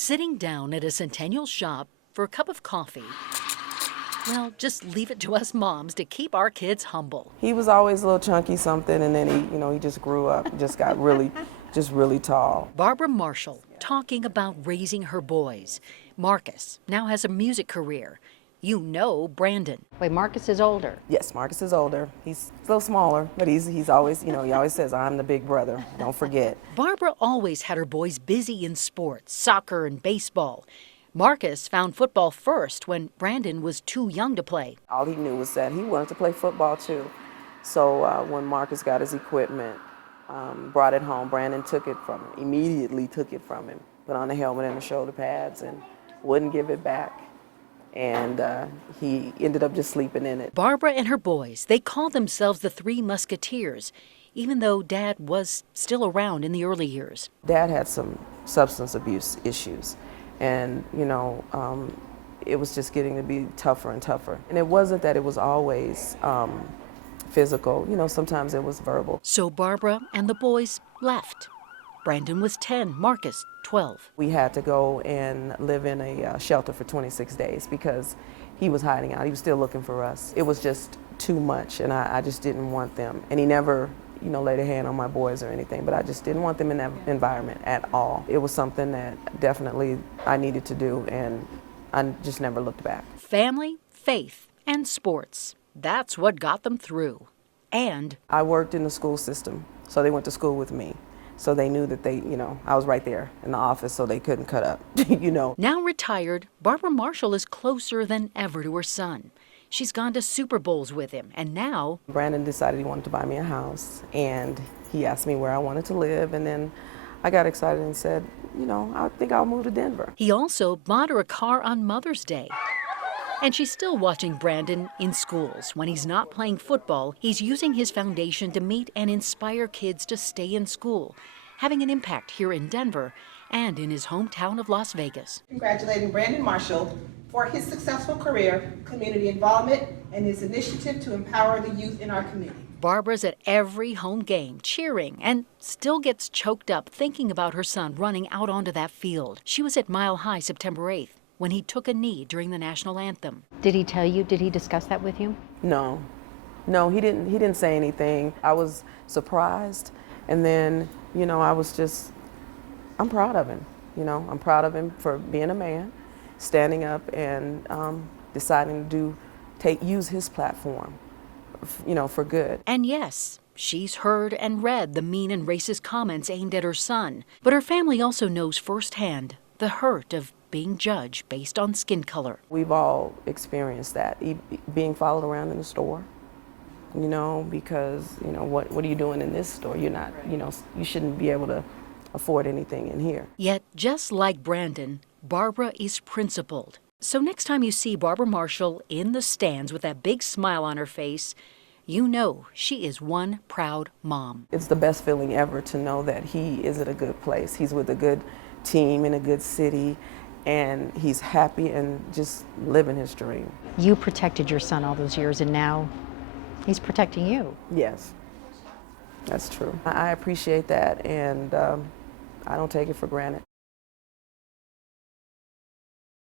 Sitting down at a Centennial shop for a cup of coffee. Well, just leave it to us moms to keep our kids humble. He was always a little chunky something, and then he just grew up, just got really tall. Barbara Marshall talking about raising her boys. Marcus now has a music career. You know Brandon. Wait, Marcus is older. Yes, Marcus is older. He's a little smaller, but he's always, he always says, I'm the big brother, don't forget. Barbara always had her boys busy in sports, soccer and baseball. Marcus found football first when Brandon was too young to play. All he knew was that he wanted to play football too. So when Marcus got his equipment, brought it home, Brandon immediately took it from him, put on the helmet and the shoulder pads and wouldn't give it back. And he ended up just sleeping in it. Barbara and her boys, they called themselves the Three Musketeers, even though Dad was still around in the early years. Dad had some substance abuse issues, and, it was just getting to be tougher and tougher. And it wasn't that it was always physical, sometimes it was verbal. So Barbara and the boys left. Brandon was 10, Marcus 12. We had to go and live in a shelter for 26 days because he was hiding out. He was still looking for us. It was just too much, and I just didn't want them. And he never, laid a hand on my boys or anything, but I just didn't want them in that environment at all. It was something that definitely I needed to do, and I just never looked back. Family, faith, and sports. That's what got them through. And I worked in the school system, so they went to school with me. So they knew that I was right there in the office, so they couldn't cut up, Now retired, Barbara Marshall is closer than ever to her son. She's gone to Super Bowls with him, and now Brandon decided he wanted to buy me a house, and he asked me where I wanted to live, and then I got excited and said, I think I'll move to Denver. He also bought her a car on Mother's Day. And she's still watching Brandon in schools. When he's not playing football, he's using his foundation to meet and inspire kids to stay in school, having an impact here in Denver and in his hometown of Las Vegas. Congratulating Brandon Marshall for his successful career, community involvement, and his initiative to empower the youth in our community. Barbara's at every home game, cheering, and still gets choked up thinking about her son running out onto that field. She was at Mile High September 8th. When he took a knee during the national anthem. Did he tell you? Did he discuss that with you? No, he didn't say anything. I was surprised, and then, I'm proud of him. I'm proud of him for being a man, standing up and deciding to use his platform, for good. And yes, she's heard and read the mean and racist comments aimed at her son, but her family also knows firsthand the hurt of being judged based on skin color. We've all experienced that, being followed around in the store, because, what are you doing in this store? You're not, you shouldn't be able to afford anything in here. Yet, just like Brandon, Barbara is principled. So next time you see Barbara Marshall in the stands with that big smile on her face, you know she is one proud mom. It's the best feeling ever to know that he is at a good place. He's with a good team in a good city, and he's happy and just living his dream. You protected your son all those years, and now he's protecting you. Yes, that's true. I appreciate that, and I don't take it for granted.